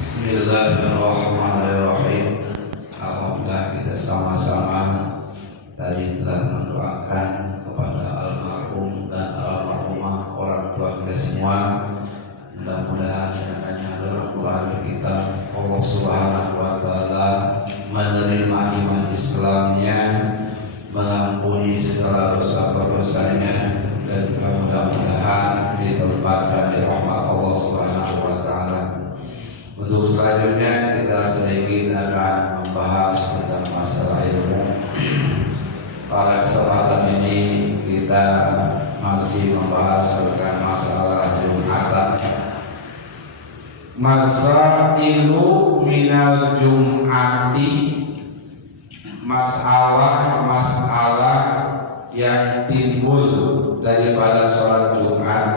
Bismillahirrahmanirrahim. Alhamdulillah kita sama-sama tadi telah mendoakan kepada almarhum dan almarhumah orang tua kita semua. Mudah-mudahan dengan hadirat keluarga kita Allah Subhanahu wa taala menerima iman Islamnya, mengampuni segala dosa-dosanya, dan mudah-mudahan ditempatkan di rahmat Allah Subhanahu wa taala. Untuk selanjutnya kita sedikit akan membahas tentang masalah ilmu. Pada kesempatan ini kita masih membahas tentang masalah Jumatan. Masailu minal Jum'ati, masalah yang timbul daripada sholat Jumat.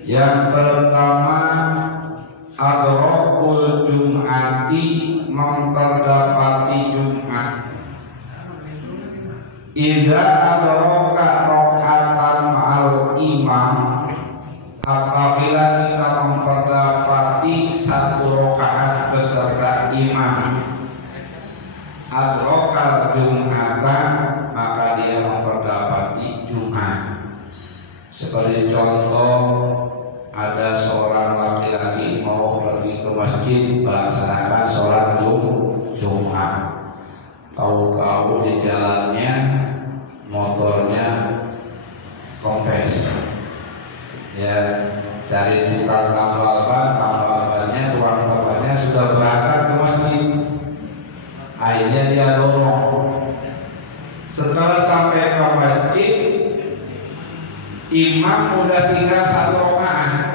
Yang pertama, adrokul Jum'ati, memperdapati Jumat. Idza adroka rokatan ma'al imam, apabila kita memperdapati satu rokaat beserta imam. Adrokal Jum'atan, maka dia memperdapati Jumat. Seperti contoh, ada seorang laki-laki mau pergi ke masjid melaksanakan sholat Jumat. Tahu-tahu di jalannya motornya kompes. Ya, cari tukang tambal bannya, tukang tambalnya sudah berangkat ke masjid. Akhirnya dia dorong. Setelah sampai ke masjid, imam udah tinggal satu rakaat.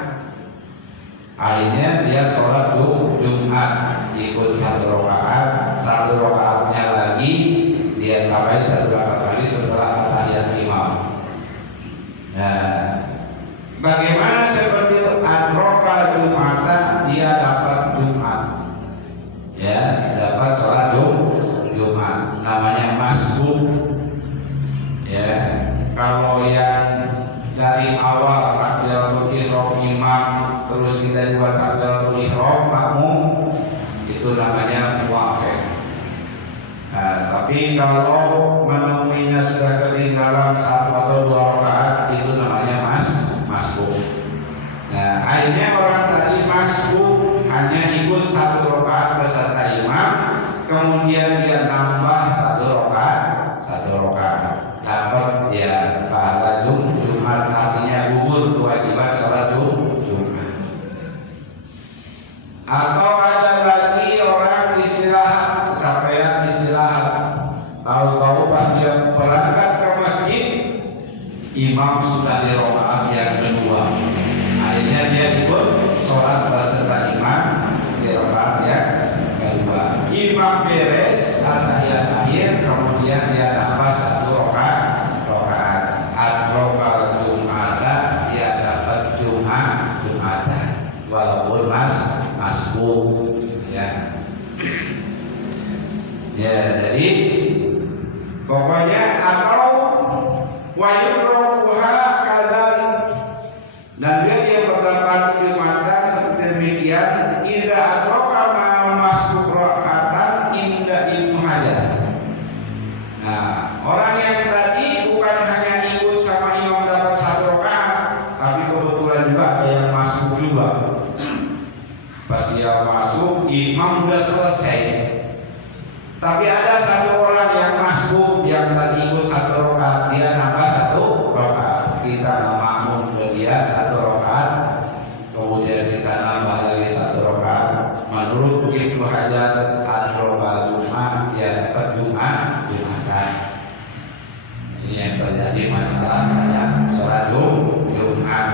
Akhirnya dia sholat Jumat, ikut satu rakaatnya lagi dia tambahin satu rakaat lagi setelah tahiyat imam. Nah, bagaimana seperti itu? Adroka Jumatan, dia dapat Jumat, ya, dapat sholat Jumat, namanya masbuk. Ya, kalau yang dari awal takbiratul ihram imam, terus kita juga takbiratul ihram makmum, itu namanya muafik. Nah, tapi kalau menemuinya sudah ketinggalan satu atau dua rakaat, itu namanya masbuk. Nah, akhirnya orang tadi masbuk hanya ikut satu rakaat beserta imam, kemudian dia nambah satu rakaat, dapat dia pahala Jumat, artinya gugur kewajiban sholat Jumat. Atau ada lagi orang istirahat, kecapean istirahat, tahu-tahu pas dia berangkat ke masjid, imam sudah di rakaat yang kedua. Akhirnya dia ikut sholat beserta imam di rakaat yang kedua. Imam beres tahiyat akhir, kemudian dia tambah satu rakaat. Adrokal Jum'ata, dia dapat Jum'atan walaupun masbuk. Ya, jadi pokoknya atau wayukrokuha kadalik, dan dia berdapat Jumatan seperti demikian. Idza adroka ma masbuk rakaatan inda ilmu hajar. Nah, orang yang tadi bukan hanya ikut sama imam dapat satu rakaat, tapi kebetulan juga ada yang masuk juga. Pas dia masuk, imam udah selesai, tapi ada satu orang yang masuk, yang tadi ikut satu rakaat, dia nambah satu rakaat. Kita makmum ke dia satu rakaat, kemudian kita nambah lagi satu rakaat. Menurut Ibnu Hajar, adroba Jumat, dia dapat Jumatan. Ini yang terjadi masalah banyak sholat Jumat.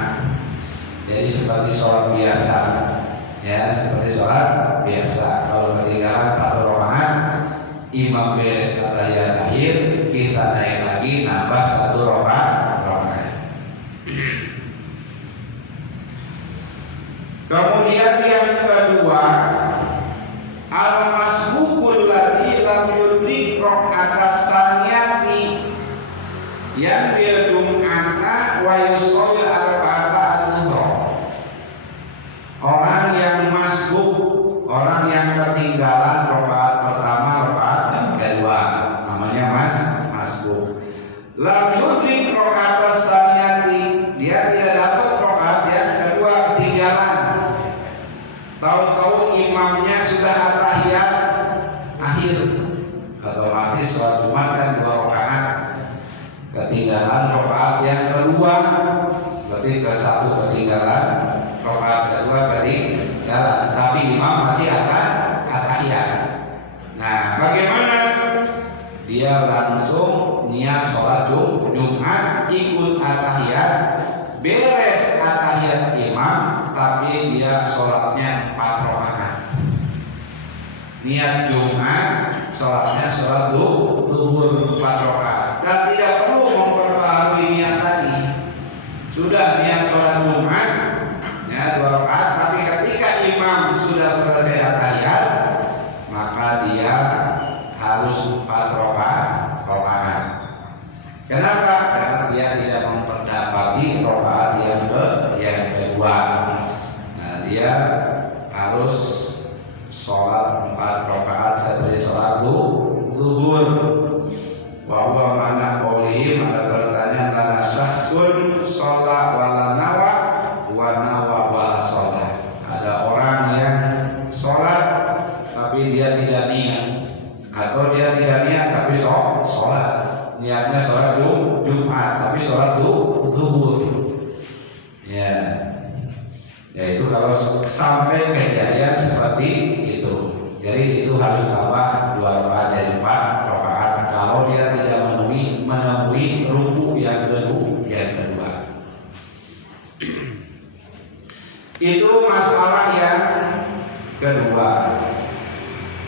Jadi seperti sholat biasa, ya, seperti sholat biasa. Kalau ketinggalan satu rakaat, imam beres tahiyat akhir, kita naik lagi nambah satu rakaat. Kemudian yang kedua, al-masbukul ladzi lam yudrik raka'atas saniyati, yang bil Jum'ata wa yusolli arba'ata al-dhuhr. orang yang masbuk, orang yang ketinggalan rakaat pertama, rakaat kedua, namanya masbuk. Lam yudrik rakaat tsaniyati, dia tidak dapat rakaat yang kedua, ketinggalan. Tahu-tahu imamnya sudah at-tahiyat akhir, otomatis sholat Jumat kan 2 rakaat, ketinggalan rakaat yang kedua, berarti ke-1 ketinggalan, rakaat kedua ketinggalan, tapi imam masih at-tahiyat. Nah, bagaimana? Dia langsung niat sholat Jumat, ikut at-tahiyat, beres at-tahiyat imam, tapi dia sholatnya 4 rakaat. Niat Jumat, sholatnya sholat zuhur 4 rakaat, dan tidak perlu memperbaharui niat tadi. Sudah niat sholat Jumat ya 2 rakaat, tapi ketika imam sudah selesai at-tahiyat, maka dia harus 4 rakaat. Kenapa? Karena dia tidak memperdapati rakaat yang kedua. Nah, dia harus sholat 4 rakaat seperti sholat zuhur. Wa huwa mana qaulihim, ada bertanya lana syahsun sholat wala nawa wa nawa wala sholat. Ada orang yang sholat tapi dia tidak niat, atau dia tidak niat tapi sholat, niatnya sholat Jumat tapi sholat zuhur. Ya, yaitu kalau sampai kejadian seperti itu, jadi itu harus tambah 2 rakaat jadi 4 rakaat kalau dia tidak menemui ruku yang kedua. Itu masalah yang kedua.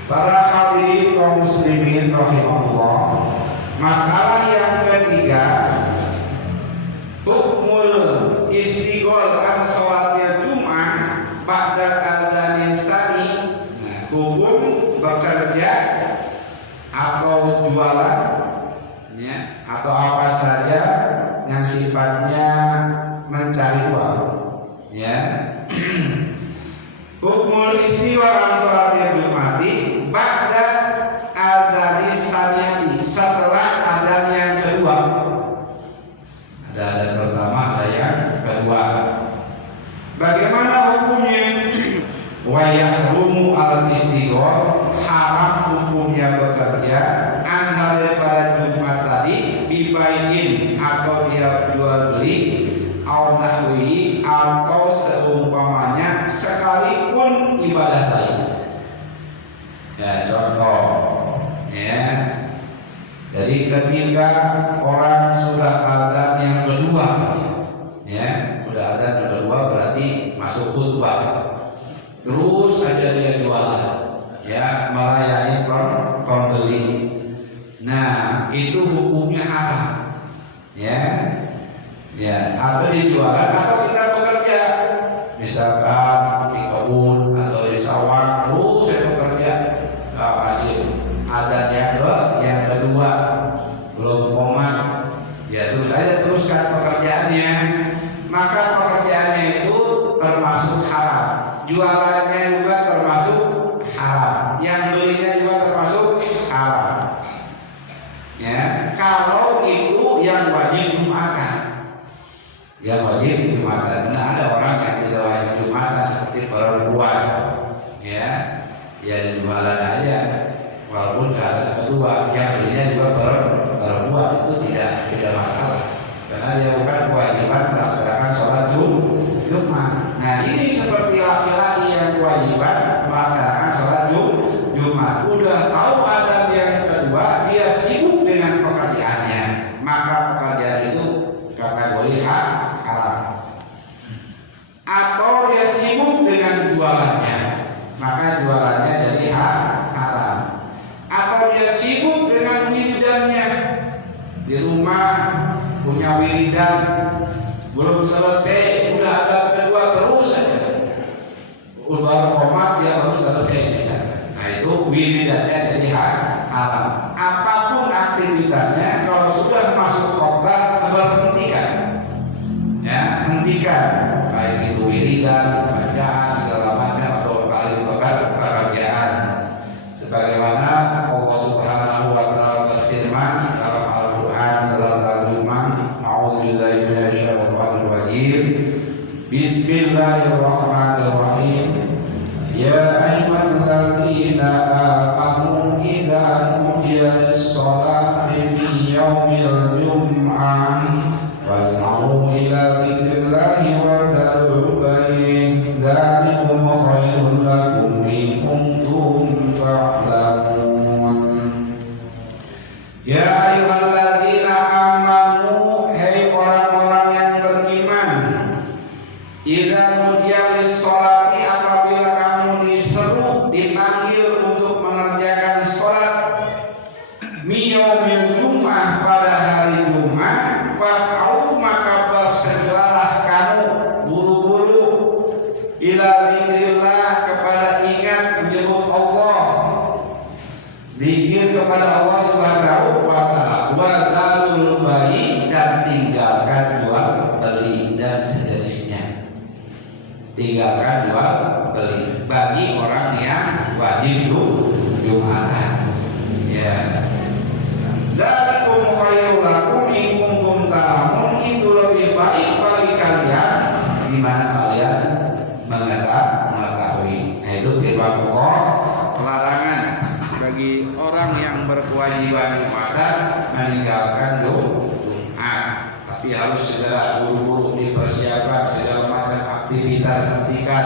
Para hadirin kaum muslimin rahimahullah, masalah yang ketiga, hukmul istighol an sholatil Jum'ah ba'da adzan tsani. Nah, hukum bekerja atau jualan ya, atau apa saja yang sifatnya mencari uang ya. Hukmul istighol an sholatil Jum'ati ba'da adzan tsaniyati, setelah adzan yang kedua. Ada adzan pertama, ada yang kedua. Bagaimana hukumnya? Wa yahrumu al-istighol, haram hukumnya bekerja an daripada Jumat tadi bibaiin, atau dia jual beli, au nahwi, atau seumpamanya, sekalipun ibadah lain. Ya, contoh ya. Jadi ketika orang sudah adzan yang kedua ya, sudah adzan yang kedua berarti masuk khutbah, terus saja dia jualan ya, melayani pembeli. Nah, itu hukumnya haram ya. Ya, atau di jualan atau kita bekerja, misalkan di kebun atau di sawah, terus saya bekerja, masih adzan yang kedua belum komat, ya terus saja teruskan pekerjaannya, maka pekerjaannya itu termasuk haram, jualannya juga termasuk haram, yang belinya juga termasuk haram ya. Kalau itu yang wajib Jumatan, yang wajib Jumatan. Nah, ada orang yang tidak wajib Jumatan seperti perempuan ya, ya jualan aja walaupun syarat kedua, yang belinya juga perempuan, itu tidak masalah karena dia bukan kewajiban melaksanakan sholat Jumat. Nah, ini seperti laki-laki yang kewajiban melaksanakan sholat Jumat, udah tahu adzan yang kedua, dia sibuk dengan pekerjaannya, maka pekerjaan itu kategori haram. Atau dia sibuk dengan jualannya, maka jualannya jadi haram. Atau dia sibuk dengan wiridannya, di rumah punya wiridan belum selesai, udah ada kedua terus saja, udah komat dia baru selesai bisa. Nah, itu wiridannya jadi haram. Apapun aktivitasnya, kalau sudah masuk khotbah berhentikan ya, hentikan, baik itu wiridan, bacaan segala Bismillahirrahmanirrahim. Ya ayyuhalladzina amanu idza nudiya lis-sholati min yaumil jum'ah fas'au ila dzikrillahi wa dharul bai'a dzalikum khairul lakum in kuntum ta'lamun. Ya ayyuhalladzina amanu, hai orang-orang yang beriman, idza nudiya lis-sholati, apabila kamu diseru, dipanggil untuk mengerjakan sholat, yaumil jum'ah, pada hari Jumat, fas'au, maka bersegeralah kamu, buru-buru, ila dzikrillah, kepada ingat menyebut Allah, zikir kepada Allah Subhanahu wa ta'ala, wa dzalul bai', dan tinggalkan jual beli dan sejenisnya. Tinggalkan jual beli bagi orang yang wajib Jumatan. Ya. Dzalikum khairul lakum in kuntum ta'lamun, itu lebih baik bagi kalian di mana kalian mengetahui. Nah, itu firman Allah, pelarangan bagi orang yang berkewajiban Jumatan meninggalkan Jumat, tapi harus segera buru-buru dipersiapkan segala macam aktivitas ketika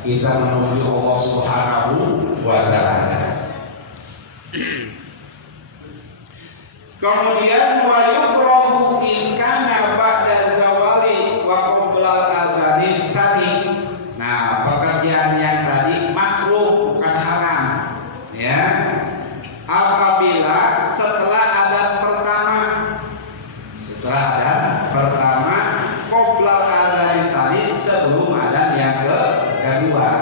kita menuju Allah Subhanahu wa ta'ala. Kemudian wa yukrahu in kana ba'da zawali wa qabla al-adzani sani. Nah, pekerjaan yang tadi makruh, bukan haram, ya. Apabila setelah adzan pertama, qabla al-adzani sani, sebelum adzan yang kedua.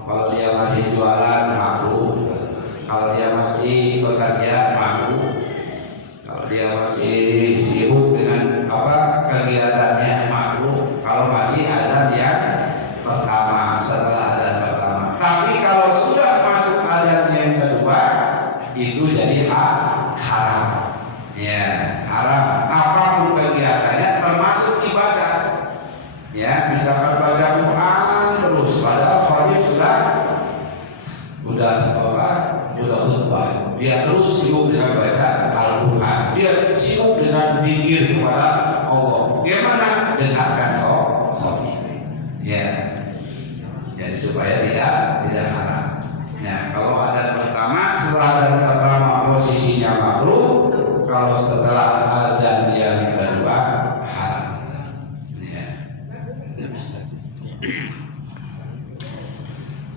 Kalau dia masih jualan makruh, kalau dia masih bekerja makruh, dia masih sibuk dengan kegiatannya makruh, kalau masih adzan yang pertama, setelah adzan pertama. Tapi kalau sudah masuk adzan yang kedua, itu jadi haram. Ya, haram. Apapun kegiatannya termasuk ibadah. Ya, misalkan baca Quran terus, padahal wajib sudah khutbah, dia terus sibuk dengan baca Al-Quran, dia sibuk dengan zikir kepada Allah. Bagaimana? Dengarkan khotib. Ya, jadi supaya tidak haram. Ya, kalau adzan pertama, setelah adzan pertama posisinya makruh, kalau setelah adzan yang kedua haram. Ya.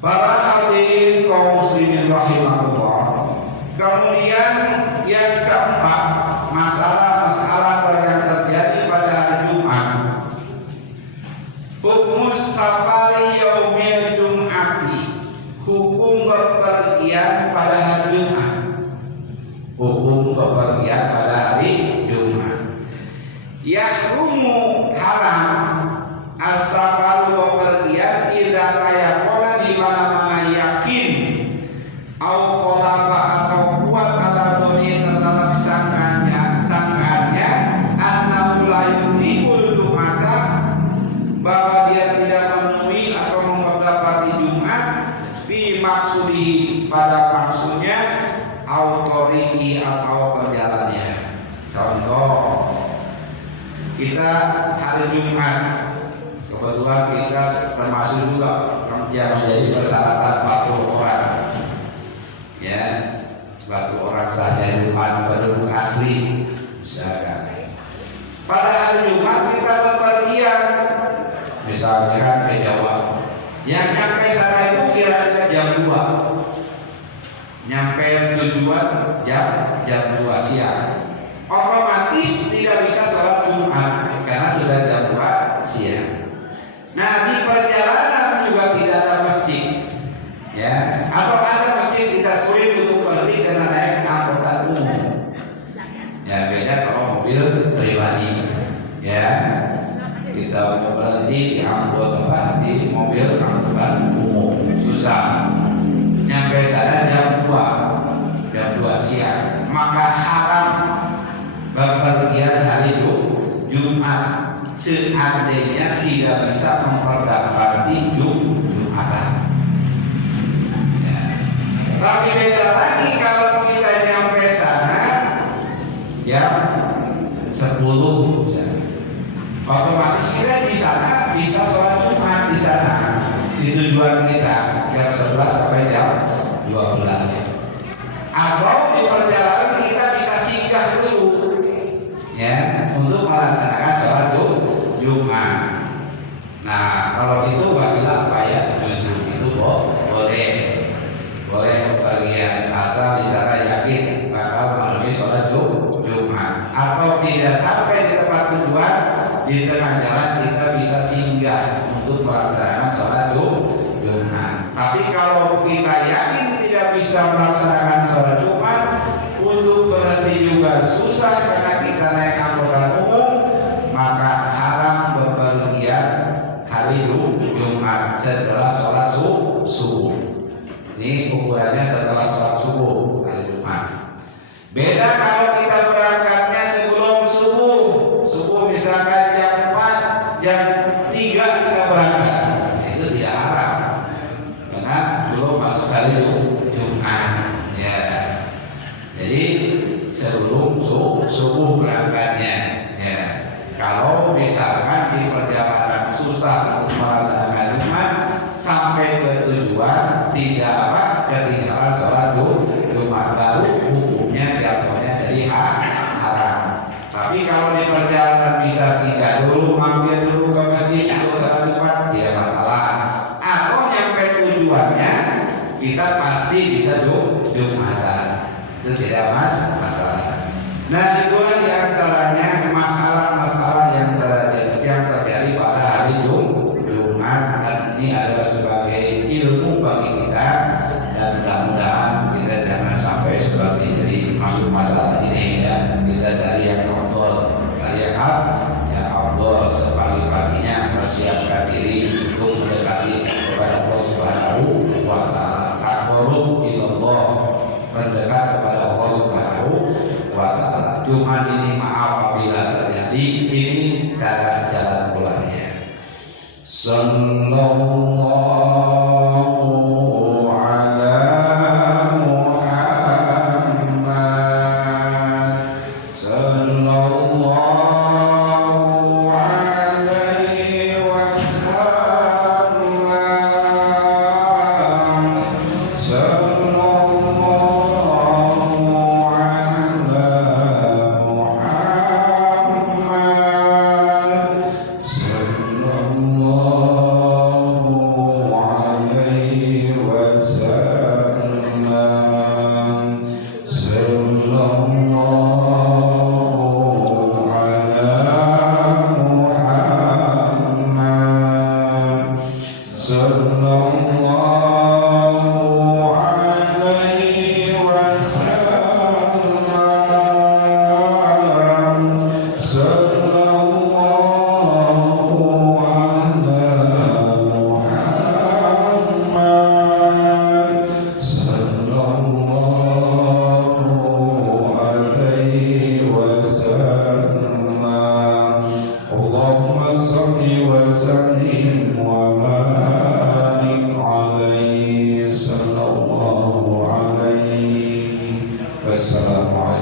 Para hadirin kaum muslimin rahimahullah. Kemudian yang keempat, masalah-masalah yang terjadi pada hari Jumat. Hukum safari yaumil jum'ati, hukum bepergian pada hari Jumat. Hukum bepergian pada hari Jumat. Yahrumu, haram, as-safaru, bepergian, idza tayaqana, di mana-mana yakin, au qalaba, atau kuat, ala doni, terdalam sangkaannya, annahu la yudrikul jum'ata, bahwa dia tidak memenuhi atau mendapati Jumat, fi maksudi, pada maksudnya, autoriti, atau perjalanannya. Contoh, kita hari Jumat, kebetulan kita termasuk juga yang menjadi persyaratan 40 orang. Ya, 40 orang saja Jumat penduduk asli, misalkan. Pada hari Jumat kita bepergian, misalnya kan ke Jawa. Yang nyampe sana itu kira-kira jam 2. Nyampe tujuan jam 2 siang. Otomatis tidak bisa sholat Jumat karena sudah jam 2 siang. Nah, di perjalanan juga tidak ada masjid, ya, atau ada masjid kita sulit untuk berhenti karena naik angkutan umum. Ya, beda kalau mobil pribadi, ya, kita berhenti di di mobil angkutan umum susah. Nyampe sana jam 2 siang, maka haram bepergian hari Jumat seandainya tidak bisa memperdapati sana bisa sholat Jumat di sana di tujuan kita jam 11 sampai jam 12. Atau di perjalanan kita bisa singgah dulu ya untuk melaksanakan sholat Jumat. Nah kalau itu wakilah apa ya itu boleh bagian asal di sana yakin bakal memenuhi sholat Jumat. Atau tidak sampai di tempat tujuan, di tengah jalan kita bisa singgah untuk melaksanakan sholat Jumat. Tapi kalau kita yakin tidak bisa melaksanakan sholat Jumat, untuk berhenti juga susah karena kita naik angkutan umum, maka haram bepergian hari Jumat setelah sholat subuh. Ini ukurannya setelah sholat subuh hari Jumat. Beda kalau kita berangkatnya sebelum subuh misalkan jam 4, jam 3 kita berangkat, itu tidak haram karena belum masuk hari Jumat ya. Jadi sebelum subuh berangkatnya ya. Kalau misalkan di perjalanan susah untuk melaksanakan Jumat sampai ke tujuan tidak ketinggalan sholat Jumat, baru hukumnya jatuhnya jadi haram. Tapi kalau di perjalanan bisa singgah dulu, mampir dulu ke masjid untuk sholat Jumat tidak masalah. Atau nyampe tujuannya kita pasti bisa Jumatan, itu tidak masalah. Nah itulah diantaranya masalah-masalah yang terjadi pada hari Jumat. Dan ini adalah sebagai ilmu bagi kita, dan mudah-mudahan kita jangan sampai seperti jadi masuk masalah ini dan kita cari yang afdol, yang afdol sepagi-paginya persiapkan diri untuk mendekati kepada Allah Subhanahu wa Ta'ala. Taqarrub ilallah, mendekat kepada Allah Subhanahu wa Ta'ala. Jumat ini maaf apabila terjadi, ini cara jalan pulangnya. Sallallahu ala Muhammad, sallallahu alaihi wasallam, sallallahu ala Muhammad, sallallahu alaihi wasallam, sallallahu ala Muhammad, sallallahu alaihi wasallam, sallallahu ala Muhammad, sallallahu alaihi wasallam. Allahumma salli wa sallim wa barik alaihi, sallallahu alaihi wasallam.